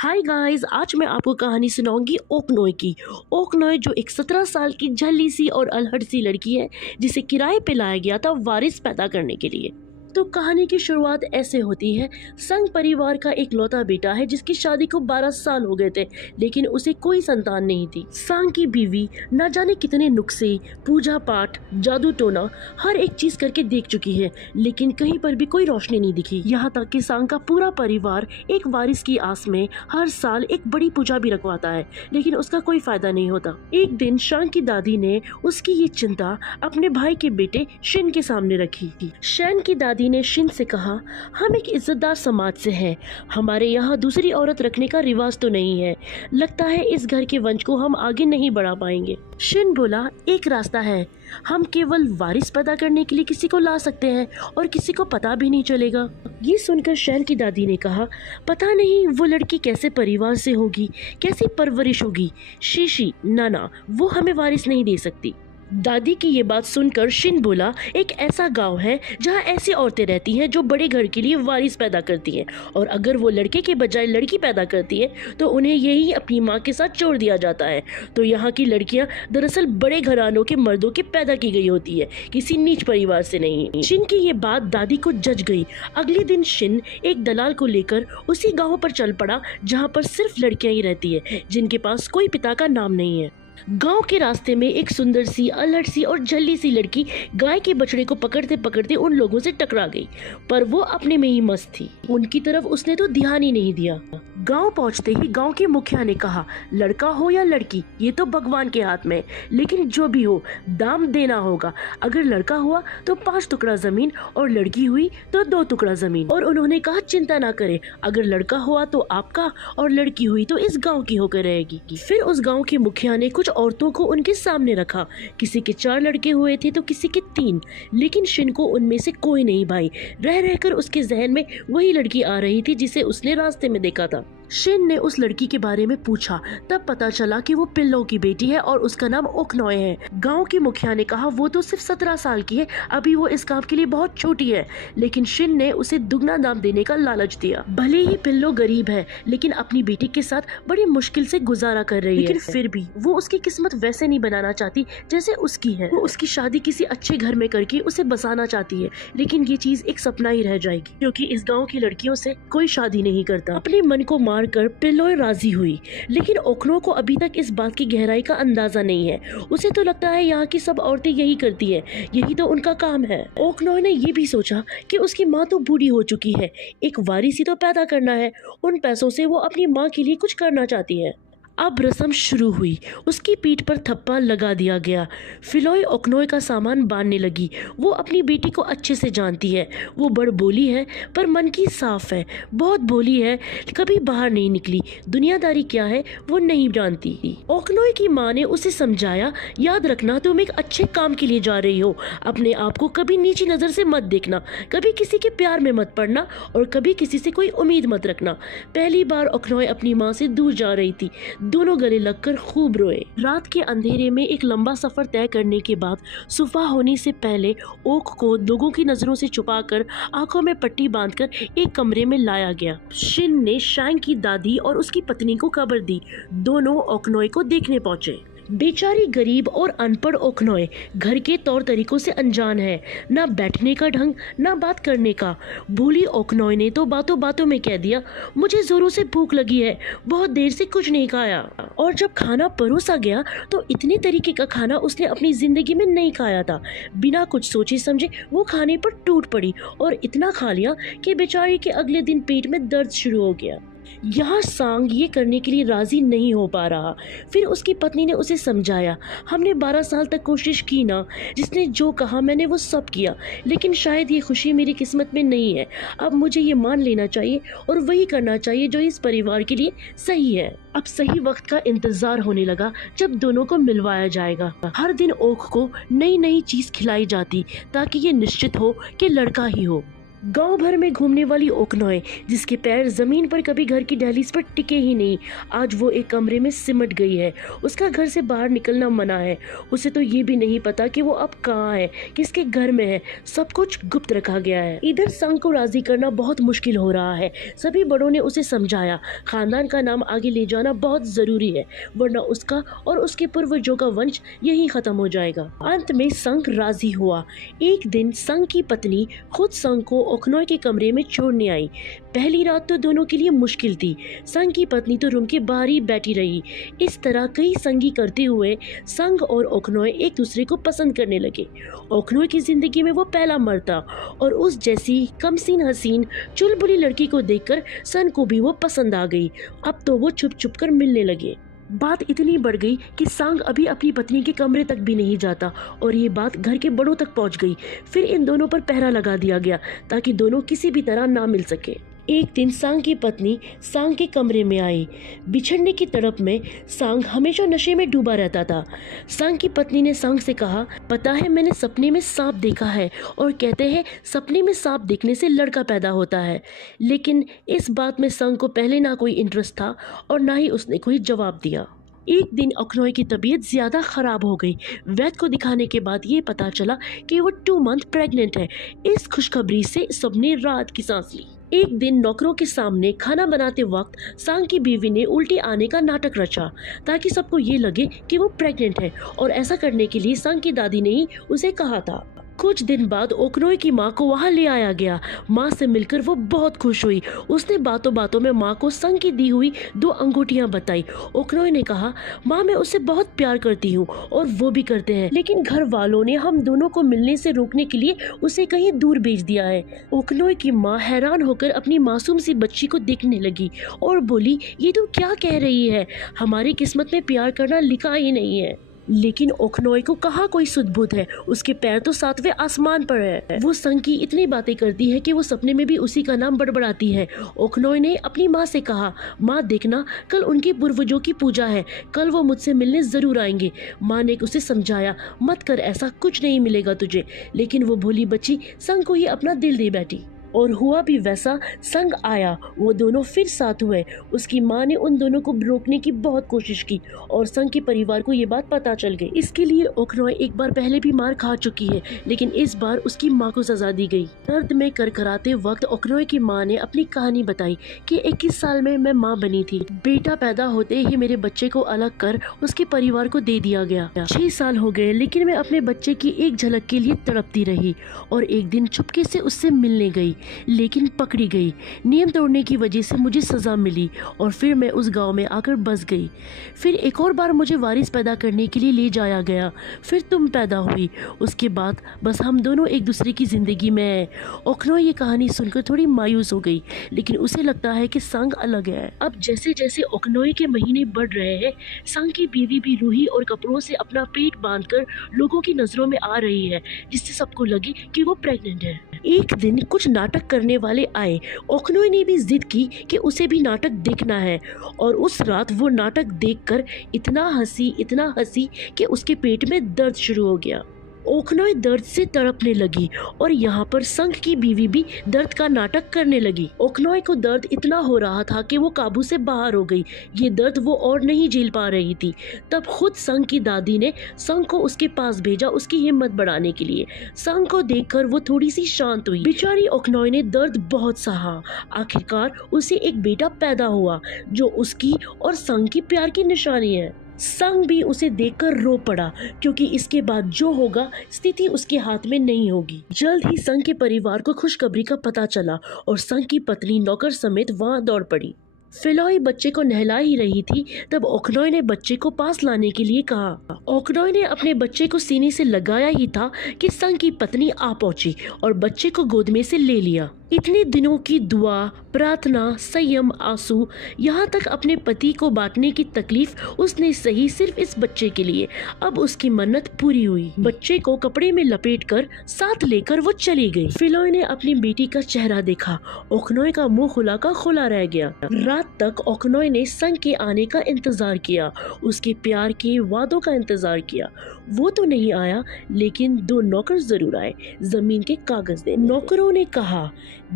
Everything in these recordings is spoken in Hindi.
हाय गाइस, आज मैं आपको कहानी सुनाऊंगी ओकनोय की। ओकनोय जो एक 17 साल की झल्ली सी और अलहड़ सी लड़की है जिसे किराए पे लाया गया था वारिस पैदा करने के लिए। तो कहानी की शुरुआत ऐसे होती है। संघ परिवार का एक लौता बेटा है जिसकी शादी को 12 साल हो गए थे, लेकिन उसे कोई संतान नहीं थी। सांग की बीवी न जाने कितने नुस्खे, पूजा पाठ, जादू टोना हर एक चीज करके देख चुकी है, लेकिन कहीं पर भी कोई रोशनी नहीं दिखी। यहाँ तक कि सांग का पूरा परिवार एक वारिस की आस में हर साल एक बड़ी पूजा भी रखवाता है, लेकिन उसका कोई फायदा नहीं होता। एक दिन सांग की दादी ने उसकी ये चिंता अपने भाई के बेटे शिन के सामने रखी। शैन की दादी ने शिन से कहा, हम एक इज्जतदार समाज से हैं, हमारे यहाँ दूसरी औरत रखने का रिवाज तो नहीं है। लगता है इस घर के वंश को हम आगे नहीं बढ़ा पाएंगे। शिन बोला, एक रास्ता है, हम केवल वारिस पैदा करने के लिए किसी को ला सकते हैं और किसी को पता भी नहीं चलेगा। ये सुनकर शैन की दादी ने कहा, पता नहीं वो लड़की कैसे परिवार से होगी, कैसी परवरिश होगी। शीशी नाना वो हमें वारिस नहीं दे सकती। दादी की ये बात सुनकर शिन बोला, एक ऐसा गांव है जहां ऐसी औरतें रहती हैं जो बड़े घर के लिए वारिस पैदा करती हैं, और अगर वो लड़के के बजाय लड़की पैदा करती है तो उन्हें यही अपनी माँ के साथ छोड़ दिया जाता है। तो यहाँ की लड़कियां दरअसल बड़े घरानों के मर्दों की पैदा की गई होती है, किसी नीच परिवार से नहीं। शिन की ये बात दादी को जच गई। अगले दिन शिन एक दलाल को लेकर उसी गाँव पर चल पड़ा जहाँ पर सिर्फ लड़कियां ही रहती है जिनके पास कोई पिता का नाम नहीं है। गांव के रास्ते में एक सुंदर सी, अलहड़ सी और झल्ली सी लड़की गाय के बछड़े को पकड़ते पकड़ते उन लोगों से टकरा गई, पर वो अपने में ही मस्त थी। उनकी तरफ उसने तो ध्यान ही नहीं दिया। गांव पहुंचते ही गांव के मुखिया ने कहा, लड़का हो या लड़की ये तो भगवान के हाथ में, लेकिन जो भी हो दाम देना होगा। अगर लड़का हुआ तो 5 टुकड़ा जमीन और लड़की हुई तो 2 टुकड़ा जमीन। और उन्होंने कहा, चिंता ना करे, अगर लड़का हुआ तो आपका और लड़की हुई तो इस गाँव की होकर रहेगी। फिर उस गाँव के मुखिया ने कुछ औरतों को उनके सामने रखा। किसी के 4 लड़के हुए थे तो किसी के 3, लेकिन शिन को उनमें से कोई नहीं भाई। रह रहकर उसके जहन में वही लड़की आ रही थी जिसे उसने रास्ते में देखा था। शिन ने उस लड़की के बारे में पूछा, तब पता चला कि वो पिल्लो की बेटी है और उसका नाम ओकनोय है। गांव के मुखिया ने कहा, वो तो सिर्फ 17 साल की है, अभी वो इस काम के लिए बहुत छोटी है। लेकिन शिन ने उसे दुगना दाम देने का लालच दिया। भले ही पिल्लो गरीब है, लेकिन अपनी बेटी के साथ बड़ी मुश्किल से गुजारा कर रही है, लेकिन फिर भी वो उसकी किस्मत वैसे नहीं बनाना चाहती जैसे उसकी है। वो उसकी शादी किसी अच्छे घर में करके उसे बसाना चाहती है, लेकिन ये चीज एक सपना ही रह जाएगी, क्योंकि इस गाँव की लड़कियों से कोई शादी नहीं करता। अपने मन को कर पिल्लोय राजी हुई, लेकिन ओकनो को अभी तक इस बात की गहराई का अंदाजा नहीं है। उसे तो लगता है यहाँ की सब औरतें यही करती है, यही तो उनका काम है। ओकनोय ने ये भी सोचा कि उसकी माँ तो बूढ़ी हो चुकी है, एक वारिस ही तो पैदा करना है, उन पैसों से वो अपनी माँ के लिए कुछ करना चाहती है। अब रस्म शुरू हुई। उसकी पीठ पर थप्पा लगा दिया गया। फिलोय ओकनोय का सामान बांधने लगी। वो अपनी बेटी को अच्छे से जानती है। वो बड़ बोली है पर मन की साफ है, बहुत भोली है, कभी बाहर नहीं निकली, दुनियादारी क्या है वो नहीं जानती। ओकनोय की माँ ने उसे समझाया, याद रखना तुम एक अच्छे काम के लिए जा रही हो, अपने आप को कभी नीची नजर से मत देखना, कभी किसी के प्यार में मत पड़ना और कभी किसी से कोई उम्मीद मत रखना। पहली बार ओकनोय अपनी माँ से दूर जा रही थी। दोनों गले लगकर खूब रोए। रात के अंधेरे में एक लंबा सफर तय करने के बाद सुबह होने से पहले ओक को लोगों की नजरों से छुपाकर आंखों में पट्टी बांधकर एक कमरे में लाया गया। शिन ने शैंग की दादी और उसकी पत्नी को खबर दी। दोनों ओकनोय को देखने पहुंचे। बेचारी गरीब और अनपढ़ ओकनोय घर के तौर तरीकों से अनजान है, ना बैठने का ढंग ना बात करने का। भूली ओकनोय ने तो बातों बातों में कह दिया, मुझे जोरों से भूख लगी है, बहुत देर से कुछ नहीं खाया। और जब खाना परोसा गया तो इतने तरीके का खाना उसने अपनी जिंदगी में नहीं खाया था। बिना कुछ सोचे समझे वो खाने पर टूट पड़ी और इतना खा लिया कि बेचारी के अगले दिन पेट में दर्द शुरू हो गया। यहाँ सांग ये करने के लिए राजी नहीं हो पा रहा। फिर उसकी पत्नी ने उसे समझाया, हमने 12 साल तक कोशिश की ना, जिसने जो कहा मैंने वो सब किया, लेकिन शायद ये खुशी मेरी किस्मत में नहीं है। अब मुझे ये मान लेना चाहिए और वही करना चाहिए जो इस परिवार के लिए सही है। अब सही वक्त का इंतजार होने लगा जब दोनों को मिलवाया जाएगा। हर दिन ओक को नई नई चीज खिलाई जाती ताकि ये निश्चित हो कि लड़का ही हो। गांव भर में घूमने वाली ओकनॉय, जिसके पैर जमीन पर कभी घर की दहलीज पर टिके ही नहीं, आज वो एक कमरे में सिमट गई है। उसका घर से बाहर निकलना मना है। उसे तो ये भी नहीं पता कि वो अब कहाँ है, किसके घर में है। सब कुछ गुप्त रखा गया है। इधर संग को राजी करना बहुत मुश्किल हो रहा है। सभी बड़ों ने उसे समझाया, खानदान का नाम आगे ले जाना बहुत जरूरी है, वरना उसका और उसके पूर्वजों का वंश यही खत्म हो जाएगा। अंत में संग राजी हुआ। एक दिन संग की पत्नी खुद संग को ओकनॉय के कमरे में छोड़ने आई। पहली रात तो दोनों के लिए मुश्किल थी। संग की पत्नी तो रूम के बाहर ही बैठी रही। इस तरह कई संगी करते हुए संग और ओकनॉय एक दूसरे को पसंद करने लगे। ओकनॉय की जिंदगी में वो पहला मर्द था और उस जैसी कमसीन हसीन चुलबुली लड़की को देखकर संग को भी वो पसंद आ गई। अब तो वो छुप छुप कर मिलने लगे। बात इतनी बढ़ गई कि सांग अभी अपनी पत्नी के कमरे तक भी नहीं जाता और ये बात घर के बड़ों तक पहुंच गई। फिर इन दोनों पर पहरा लगा दिया गया ताकि दोनों किसी भी तरह ना मिल सके। एक दिन सांग की पत्नी सांग के कमरे में आई। बिछड़ने की तड़प में सांग हमेशा नशे में डूबा रहता था। सांग की पत्नी ने सांग से कहा, पता है मैंने सपने में सांप देखा है और कहते हैं सपने में सांप देखने से लड़का पैदा होता है। लेकिन इस बात में सांग को पहले ना कोई इंटरेस्ट था और ना ही उसने कोई जवाब दिया। एक दिन ओकनॉय की तबीयत ज्यादा खराब हो गई। वैद्य को दिखाने के बाद ये पता चला कि वो 2 मंथ प्रेग्नेंट है। इस खुशखबरी से सबने राहत की सांस ली। एक दिन नौकरों के सामने खाना बनाते वक्त सांग की बीवी ने उल्टी आने का नाटक रचा ताकि सबको ये लगे कि वो प्रेग्नेंट है, और ऐसा करने के लिए सांग की दादी ने ही उसे कहा था। कुछ दिन बाद ओकनॉय की माँ को वहाँ ले आया गया। माँ से मिलकर वो बहुत खुश हुई। उसने बातों बातों में माँ को संग की दी हुई 2 अंगूठियाँ बताई। ओकनॉय ने कहा, माँ मैं उससे बहुत प्यार करती हूँ और वो भी करते हैं, लेकिन घर वालों ने हम दोनों को मिलने से रोकने के लिए उसे कहीं दूर भेज दिया है। ओकनॉय की माँ हैरान होकर अपनी मासूम सी बच्ची को देखने लगी और बोली, ये तू क्या कह रही है? हमारी किस्मत में प्यार करना लिखा ही नहीं है। लेकिन ओकनॉय को कहाँ कोई सुध-बुध है, उसके पैर तो 7वें आसमान पर है। वो संग की इतनी बातें करती है कि वो सपने में भी उसी का नाम बड़बड़ाती है। ओकनॉय ने अपनी माँ से कहा, माँ देखना कल उनके पूर्वजों की पूजा है, कल वो मुझसे मिलने जरूर आएंगे। माँ ने उसे समझाया, मत कर, ऐसा कुछ नहीं मिलेगा तुझे। लेकिन वो भोली बच्ची संग को ही अपना दिल दे बैठी और हुआ भी वैसा। संग आया, वो दोनों फिर साथ हुए। उसकी माँ ने उन दोनों को रोकने की बहुत कोशिश की और संग के परिवार को ये बात पता चल गई। इसके लिए ओकनॉय एक बार पहले भी मार खा चुकी है, लेकिन इस बार उसकी माँ को सजा दी गई। दर्द में करकराते वक्त ओकनॉय की माँ ने अपनी कहानी बताई कि 21 साल में मैं माँ बनी थी। बेटा पैदा होते ही मेरे बच्चे को अलग कर उसके परिवार को दे दिया गया। 6 साल हो गए, लेकिन मैं अपने बच्चे की एक झलक के लिए तड़पती रही और एक दिन चुपके से उससे मिलने गई, लेकिन पकड़ी गई। नियम तोड़ने की वजह से मुझे सजा मिली और फिर मैं उस गांव में आकर बस गई। फिर एक और बार मुझे वारिस पैदा करने के लिए ले जाया गया। फिर तुम पैदा हुई। उसके बाद बस हम दोनों एक दूसरे की जिंदगी में हैं। ओकनॉय ये कहानी सुनकर थोड़ी मायूस हो गई, लेकिन उसे लगता है कि संग अलग है। अब जैसे जैसे ओकनॉय के महीने बढ़ रहे हैं, संग की बीवी भी रूही और कपड़ों से अपना पेट बांधकर लोगों की नजरों में आ रही है, जिससे सबको लगे कि वो प्रेग्नेंट है। एक दिन कुछ नाटक करने वाले आए। ओकनॉय ने भी जिद की कि उसे भी नाटक देखना है और उस रात वो नाटक देखकर इतना हंसी कि उसके पेट में दर्द शुरू हो गया। ओकनॉय दर्द से तड़पने लगी और यहाँ पर संग की बीवी भी दर्द का नाटक करने लगी। ओकनॉय को दर्द इतना हो रहा था कि वो काबू से बाहर हो गई। ये दर्द वो और नहीं झेल पा रही थी। तब खुद संग की दादी ने संग को उसके पास भेजा उसकी हिम्मत बढ़ाने के लिए। संग को देखकर वो थोड़ी सी शांत हुई। बेचारी ओकनॉय ने दर्द बहुत सहा। आखिरकार उसे एक बेटा पैदा हुआ जो उसकी और संग की प्यार की निशानी है। संग भी उसे देखकर रो पड़ा, क्योंकि इसके बाद जो होगा स्थिति उसके हाथ में नहीं होगी। जल्द ही संग के परिवार को खुशखबरी का पता चला और संग की पत्नी नौकर समेत वहां दौड़ पड़ी। फिलॉय बच्चे को नहला ही रही थी, तब ओकनॉय ने बच्चे को पास लाने के लिए कहा। ओकनॉय ने अपने बच्चे को सीने से लगाया ही था कि संग की पत्नी आ पहुंची और बच्चे को गोद में से ले लिया। इतने दिनों की दुआ, प्रार्थना, संयम, आंसू, यहाँ तक अपने पति को बांटने की तकलीफ उसने सही सिर्फ इस बच्चे के लिए। अब उसकी मन्नत पूरी हुई। बच्चे को कपड़े में लपेटकर साथ लेकर वो चली गई। फिलोय ने अपनी बेटी का चेहरा देखा। ओकनॉय का मुंह खुला का खुला रह गया। रात तक ओकनॉय ने संग के आने का इंतजार किया, उसके प्यार के वादों का इंतजार किया। वो तो नहीं आया, लेकिन 2 नौकर जरूर आए, जमीन के कागज दे। नौकरों ने कहा,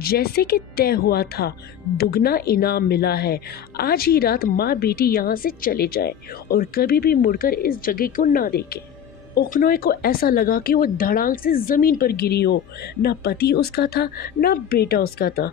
जैसे कि तय हुआ था, दुगना इनाम मिला है। आज ही रात माँ बेटी यहाँ से चले जाए और कभी भी मुड़कर इस जगह को ना देखे। ओकनॉय को ऐसा लगा कि वो धड़ाम से जमीन पर गिरी हो। ना पति उसका था, ना बेटा उसका था।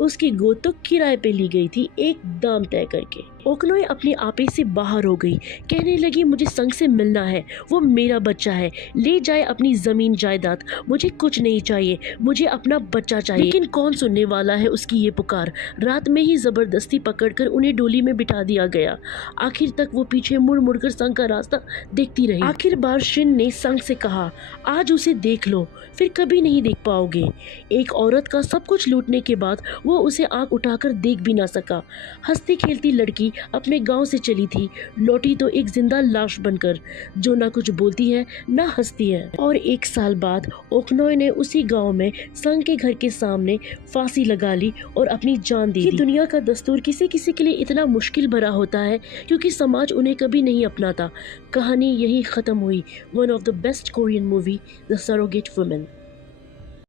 उसकी गोद तो किराए पे ली गई थी, एक दाम तय करके। ओकनॉय अपने आपे से बाहर हो गई। कहने लगी, मुझे संग से मिलना है, वो मेरा बच्चा है, ले जाए अपनी जमीन जायदाद, मुझे कुछ नहीं चाहिए, मुझे अपना बच्चा चाहिए। लेकिन कौन सुनने वाला है उसकी ये पुकार। रात में ही जबरदस्ती पकड़कर उन्हें डोली में बिठा दिया गया। आखिर तक वो पीछे मुड़ मुड़कर संग का रास्ता देखती रही। आखिर बार शिन ने संग से कहा, आज उसे देख लो, फिर कभी नहीं देख पाओगे। एक औरत का सब कुछ लूटने के बाद वो उसे आंख उठाकर देख भी ना सका। हंसती खेलती लड़की अपने गांव से चली थी, लौटी तो एक जिंदा लाश बनकर, जो ना कुछ बोलती है ना हंसती है। और 1 साल बाद ओकनॉय ने उसी गांव में संग के घर के सामने फांसी लगा ली और अपनी जान दे दी। दुनिया का दस्तूर किसी किसी के लिए इतना मुश्किल भरा होता है क्योंकि समाज उन्हें कभी नहीं अपनाता। कहानी यही खत्म हुई। One of the best Korean movie, the surrogate woman.